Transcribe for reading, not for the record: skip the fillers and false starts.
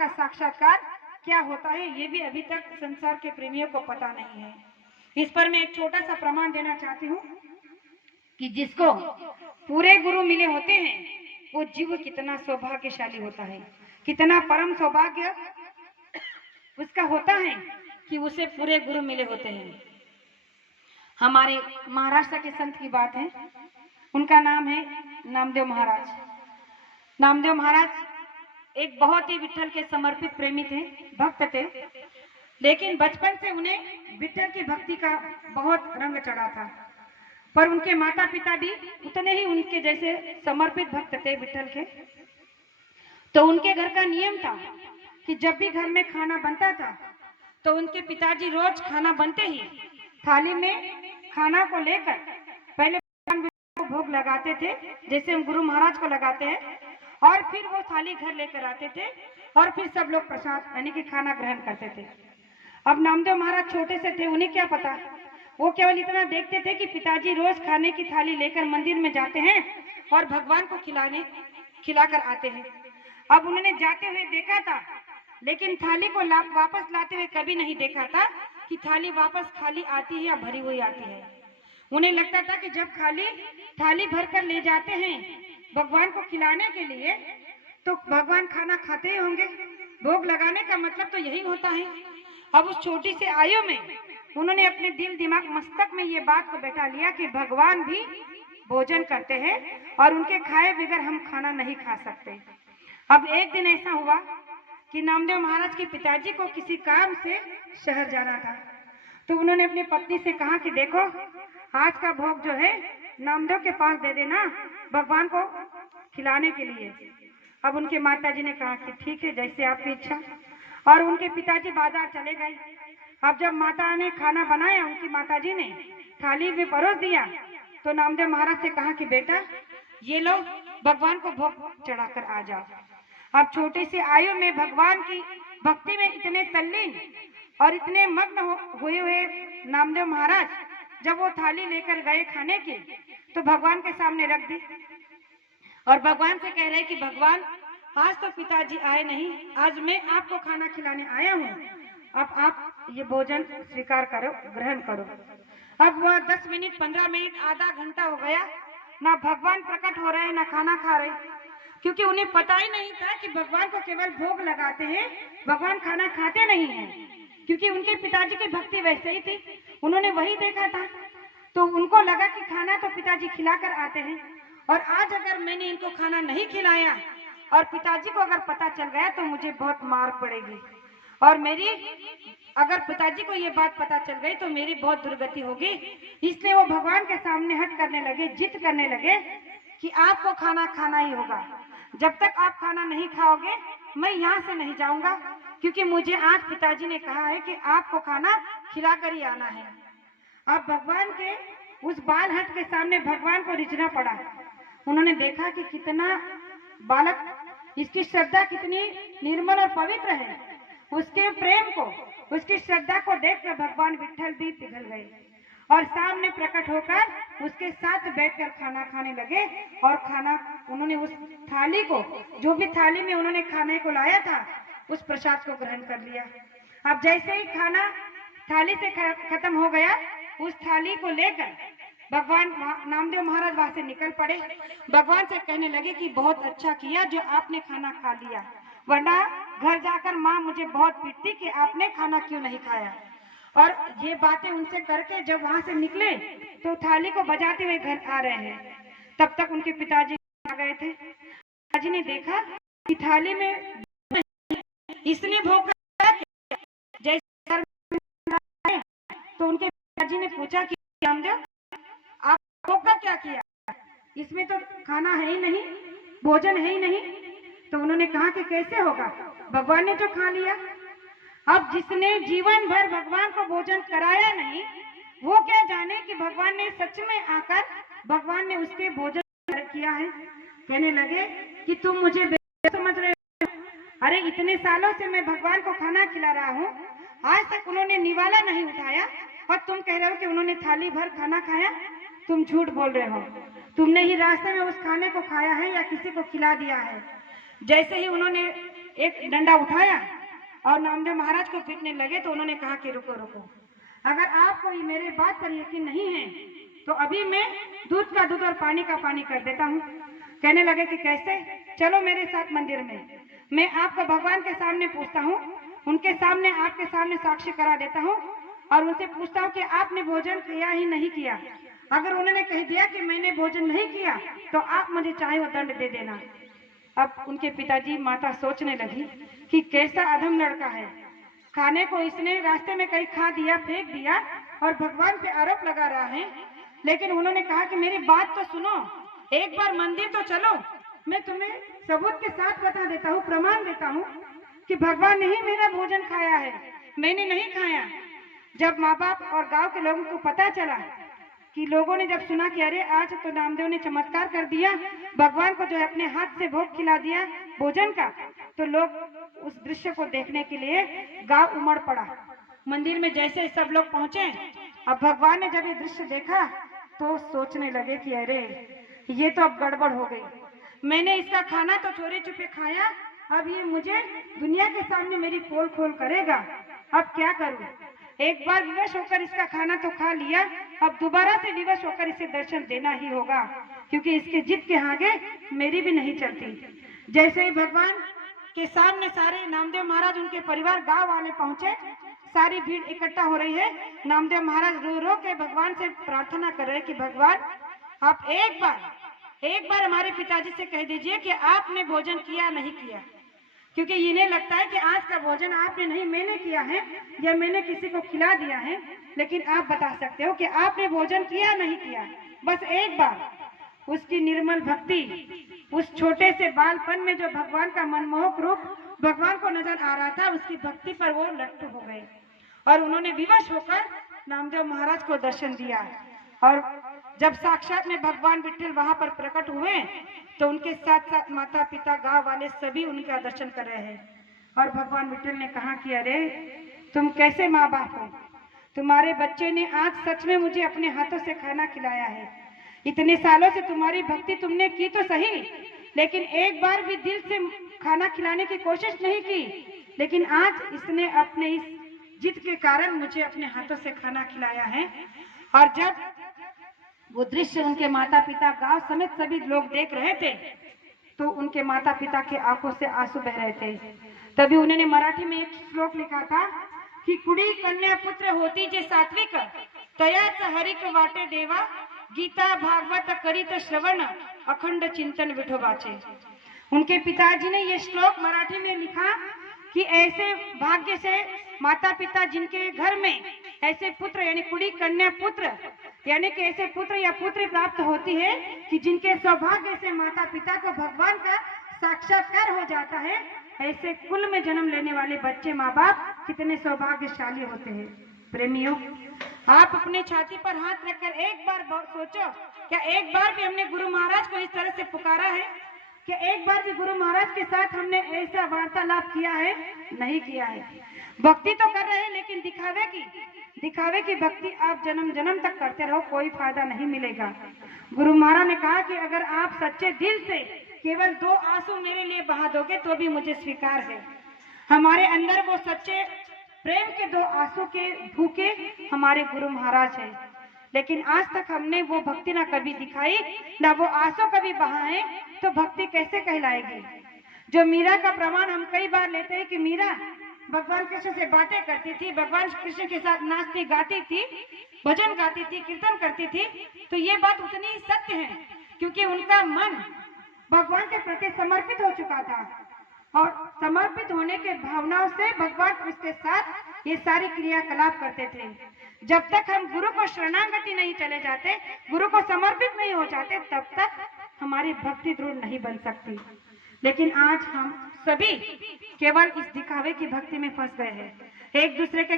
का साक्षात्कार क्या होता है ये भी अभी तक संसार के प्रेमियों को पता नहीं है। इस पर मैं एक छोटा सा प्रमाण देना चाहती हूँ कि जिसको पूरे गुरु मिले होते हैं वो जीव कितना सौभाग्यशाली होता है, कितना परम सौभाग्य उसका होता है कि उसे पूरे गुरु मिले होते हैं। हमारे महाराष्ट्र के संत की बात है, उनका नाम है नामदेव महाराज। नामदेव महाराज एक बहुत ही विठल के समर्पित प्रेमी थे, भक्त थे, लेकिन बचपन से उन्हें विठल की भक्ति का बहुत रंग चढ़ा था। पर उनके माता पिता भी उतने ही उनके जैसे समर्पित भक्त थे विठल के। तो उनके घर का नियम था कि जब भी घर में खाना बनता था तो उनके पिताजी रोज खाना बनते ही थाली में खाना को लेकर पहले को भोग लगाते थे, जैसे हम गुरु महाराज को लगाते हैं, और फिर वो थाली घर लेकर आते थे और फिर सब लोग प्रसाद यानी कि खाना ग्रहण करते थे। अब नामदेव महाराज छोटे से थे, उन्हें क्या पता, वो केवल इतना देखते थे कि पिताजी रोज खाने की थाली लेकर मंदिर में जाते हैं और भगवान को खिलाकर आते हैं। अब उन्होंने जाते हुए देखा था, लेकिन थाली को वापस लाते हुए कभी नहीं देखा था कि थाली वापस खाली आती है या भरी हुई आती है। उन्हें लगता था कि जब खाली थाली भर कर ले जाते हैं भगवान को खिलाने के लिए तो भगवान खाना खाते ही होंगे, भोग लगाने का मतलब तो यही होता है। अब उस छोटी सी आयु में उन्होंने अपने दिल दिमाग मस्तक में ये बात को बैठा लिया कि भगवान भी भोजन करते हैं और उनके खाए बगैर हम खाना नहीं खा सकते। अब एक दिन ऐसा हुआ कि नामदेव महाराज के पिताजी को किसी काम से शहर जाना था, तो उन्होंने अपनी पत्नी से कहा कि देखो आज का भोग जो है नामदेव के पास दे देना भगवान को खिलाने के लिए। अब उनके माताजी ने कहा कि ठीक है, जैसे आपकी इच्छा, और उनके पिताजी बाजार चले गए। अब जब माता ने खाना बनाया, उनकी माताजी ने थाली में परोस दिया, तो नामदेव महाराज से कहा कि बेटा ये लो भगवान को भोग चढ़ाकर आ जाओ। अब छोटे से आयु में भगवान की भक्ति में इतने तल्लीन और इतने मग्न हुए हुए नामदेव महाराज जब वो थाली लेकर गए खाने की, तो भगवान के सामने रख दी और भगवान से कह रहे कि भगवान आज तो पिताजी आए नहीं, आज मैं आपको खाना खिलाने आया हूँ, अब आप ये भोजन स्वीकार करो, ग्रहण करो। अब वह 10 मिनट 15 मिनट आधा घंटा हो गया, ना भगवान प्रकट हो रहे ना खाना खा रहे, क्योंकि उन्हें पता ही नहीं था कि भगवान को केवल भोग लगाते हैं, भगवान खाना खाते नहीं हैं। क्योंकि उनके पिताजी की भक्ति वैसे ही थी, उन्होंने वही देखा था, तो उनको लगा कि खाना तो पिताजी खिलाकर आते हैं और आज अगर मैंने इनको खाना नहीं खिलाया और पिताजी को अगर पता चल गया तो मुझे बहुत मार पड़ेगी, और मेरी अगर पिताजी को ये बात पता चल गई तो मेरी बहुत दुर्गति होगी। इसलिए वो भगवान के सामने हट करने लगे, जिद करने लगे कि आपको खाना खाना ही होगा, जब तक आप खाना नहीं खाओगे मैं यहाँ से नहीं जाऊंगा, क्योंकि मुझे आज पिताजी ने कहा है कि आपको खाना खिलाकर ही आना है। अब भगवान के उस बाल हट के सामने भगवान को रिझना पड़ा। उन्होंने देखा कि कितना बालक, इसकी श्रद्धा कितनी निर्मल और पवित्र है, उसके प्रेम को, उसकी श्रद्धा को देखकर भगवान विठल भी पिघल गए और सामने प्रकट होकर उसके साथ बैठकर खाना खाने लगे। और खाना उन्होंने उस थाली को, जो भी थाली में उन्होंने खाने को लाया था, उस प्रसाद को ग्रहण कर लिया। अब जैसे ही खाना थाली से खत्म हो गया, उस थाली को लेकर भगवान नामदेव महाराज वहां से निकल पड़े। भगवान से कहने लगे कि बहुत अच्छा किया जो आपने खाना खा लिया, वरना घर जाकर माँ मुझे बहुत पीटती कि आपने खाना क्यों नहीं खाया। और ये बातें उनसे करके जब वहां से निकले तो थाली को बजाते हुए घर आ रहे हैं, तब तक उनके पिताजी आ गए थे। पिताजी ने देखा कि थाली में इसने भोग जैसे, तो उनके पिताजी ने पूछा कि नामदेव आप भोग का क्या किया, इसमें तो खाना है ही नहीं, भोजन है ही नहीं। तो उन्होंने कहा कि कैसे होगा, भगवान ने तो खा लिया। अब जिसने जीवन भर भगवान को भोजन कराया नहीं, वो क्या जाने कि भगवान ने सच में आकर भगवान ने उसके भोजन किया है। कहने लगे कि तुम मुझे बेवकूफ समझ रहे हो, अरे इतने सालों से मैं भगवान को खाना खिला रहा हूँ, आज तक उन्होंने निवाला नहीं उठाया और तुम कह रहे हो कि उन्होंने थाली भर खाना खाया। तुम झूठ बोल रहे हो, तुमने ही रास्ते में उस खाने को खाया है या किसी को खिला दिया है। जैसे ही उन्होंने एक डंडा उठाया और नामदेव महाराज को पीटने लगे। तो उन्होंने कहा कि रुको रुको, अगर आपको ये मेरे बात पर यकीन नहीं है तो अभी मैं दूध का दूध और पानी का पानी कर देता हूँ। कहने लगे कि कैसे? चलो मेरे साथ मंदिर में, मैं आपको भगवान के सामने पूछता हूँ, उनके सामने आपके सामने साक्षी करा देता हूँ और उनसे पूछता हूँ कि आपने भोजन किया ही नहीं किया। अगर उन्होंने कह दिया कि मैंने भोजन नहीं किया तो आप मुझे चाहे वो दंड दे देना। अब उनके पिताजी माता सोचने लगी कि कैसा अधम लड़का है, खाने को इसने रास्ते में कहीं खा दिया, फेंक दिया और भगवान पे आरोप लगा रहा है। लेकिन उन्होंने कहा कि मेरी बात तो सुनो, एक बार मंदिर तो चलो, मैं तुम्हें सबूत के साथ बता देता हूँ, प्रमाण देता हूँ कि भगवान ने ही मेरा भोजन खाया है, मैंने नहीं खाया। जब माँ बाप और गांव के लोगों को पता चला कि लोगों ने जब सुना कि अरे आज तो नामदेव ने चमत्कार कर दिया, भगवान को जो है अपने हाथ से भोग खिला दिया भोजन का, तो लोग उस दृश्य को देखने के लिए गांव उमड़ पड़ा। मंदिर में जैसे सब लोग पहुंचे, अब भगवान ने जब ये दृश्य देखा तो सोचने लगे कि अरे ये तो अब गड़बड़ हो गई, मैंने इसका खाना तो चोरी छुपे खाया, अब ये मुझे दुनिया के सामने मेरी पोल खोल करेगा, अब क्या करूं? एक बार विवश होकर इसका खाना तो खा लिया, अब दोबारा से विवश होकर इसे दर्शन देना ही होगा, क्योंकि इसके जिद के आगे मेरी भी नहीं चलती। जैसे ही भगवान के सामने सारे नामदेव महाराज, उनके परिवार, गांव वाले पहुंचे, सारी भीड़ इकट्ठा हो रही है। नामदेव महाराज रो रो के भगवान से प्रार्थना कर रहे कि भगवान आप एक बार हमारे पिताजी से कह दीजिए कि आपने भोजन किया नहीं किया, क्योंकि इन्हें लगता है कि आज का भोजन आपने नहीं, मैंने किया है या मैंने किसी को खिला दिया है। लेकिन आप बता सकते हो कि आपने भोजन किया नहीं किया, बस एक बार। उसकी निर्मल भक्ति, उस छोटे से बालपन में जो भगवान का मनमोहक रूप भगवान को नजर आ रहा था, उसकी भक्ति पर वो लट्टू हो गए और उन्होंने विवश होकर नामदेव महाराज को दर्शन दिया। और जब साक्षात में भगवान विट्ठल वहां पर प्रकट हुए तो उनके साथ साथ माता पिता, गांव वाले सभी उनका दर्शन कर रहे हैं। और भगवान विट्ठल ने कहा कि अरे तुम कैसे माँ बाप हो, तुम्हारे बच्चे ने आज सच में मुझे अपने हाथों से खाना खिलाया है। इतने सालों से तुम्हारी भक्ति तुमने की तो सही, लेकिन एक बार भी दिल से खाना खिलाने की कोशिश नहीं की, लेकिन आज इसने अपने इस जिद के कारण मुझे अपने हाथों से खाना खिलाया है। और जब वो दृश्य उनके माता पिता, गांव समेत सभी लोग देख रहे थे तो उनके माता पिता के आंखों से आंसू बह रहे थे। तभी उन्होंने मराठी में एक श्लोक लिखा था कि कुड़ी कन्या पुत्र होती जे सात्विक, तयाच हरिक वाटे देवा, गीता भागवत करित श्रवण, अखंड चिंतन विठोबाचे। उनके पिताजी ने ये श्लोक मराठी में लिखा कि ऐसे भाग्य से माता पिता जिनके घर में ऐसे पुत्र यानी कुड़ी कन्या पुत्र यानी कि ऐसे पुत्र या पुत्री प्राप्त होती है कि जिनके सौभाग्य से माता पिता को भगवान का साक्षात्कार हो जाता है, ऐसे कुल में जन्म लेने वाले बच्चे, माँ बाप कितने सौभाग्यशाली होते हैं। प्रेमियों, आप अपने छाती पर हाथ रखकर एक बार सोचो, क्या एक बार भी हमने गुरु महाराज को इस तरह से पुकारा है? क्या एक बार भी गुरु महाराज के साथ हमने ऐसा वार्तालाप किया है? नहीं किया है। भक्ति तो कर रहे हैं, लेकिन दिखावे की भक्ति आप जन्म जन्म तक करते रहो, कोई फायदा नहीं मिलेगा। गुरु महाराज ने कहा कि अगर आप सच्चे दिल से केवल 2 आंसू मेरे लिए बहा दोगे तो भी मुझे स्वीकार है। हमारे अंदर वो सच्चे प्रेम के 2 आंसू के भूखे हमारे गुरु महाराज हैं, लेकिन आज तक हमने वो भक्ति ना कभी दिखाई, ना वो आंसू कभी बहाए, तो भक्ति कैसे कहलाएगी? जो मीरा का प्रमाण हम कई बार लेते हैं कि मीरा भगवान कृष्ण से बातें करती थी, भगवान कृष्ण के साथ नाचती गाती थी, भजन गाती थी, कीर्तन करती थी, तो ये बात उतनी ही सत्य है, क्योंकि उनका मन भगवान के प्रति समर्पित हो चुका था और समर्पित होने के भावनाओं से भगवान उसके साथ ये सारी क्रियाकलाप करते थे। जब तक हम गुरु को शरणागति नहीं चले जाते, गुरु को समर्पित नहीं हो जाते, तब तक हमारी भक्ति दृढ़ नहीं बन सकती। लेकिन आज हम सभी केवल इस दिखावे की भक्ति में फंस गए हैं, एक दूसरे के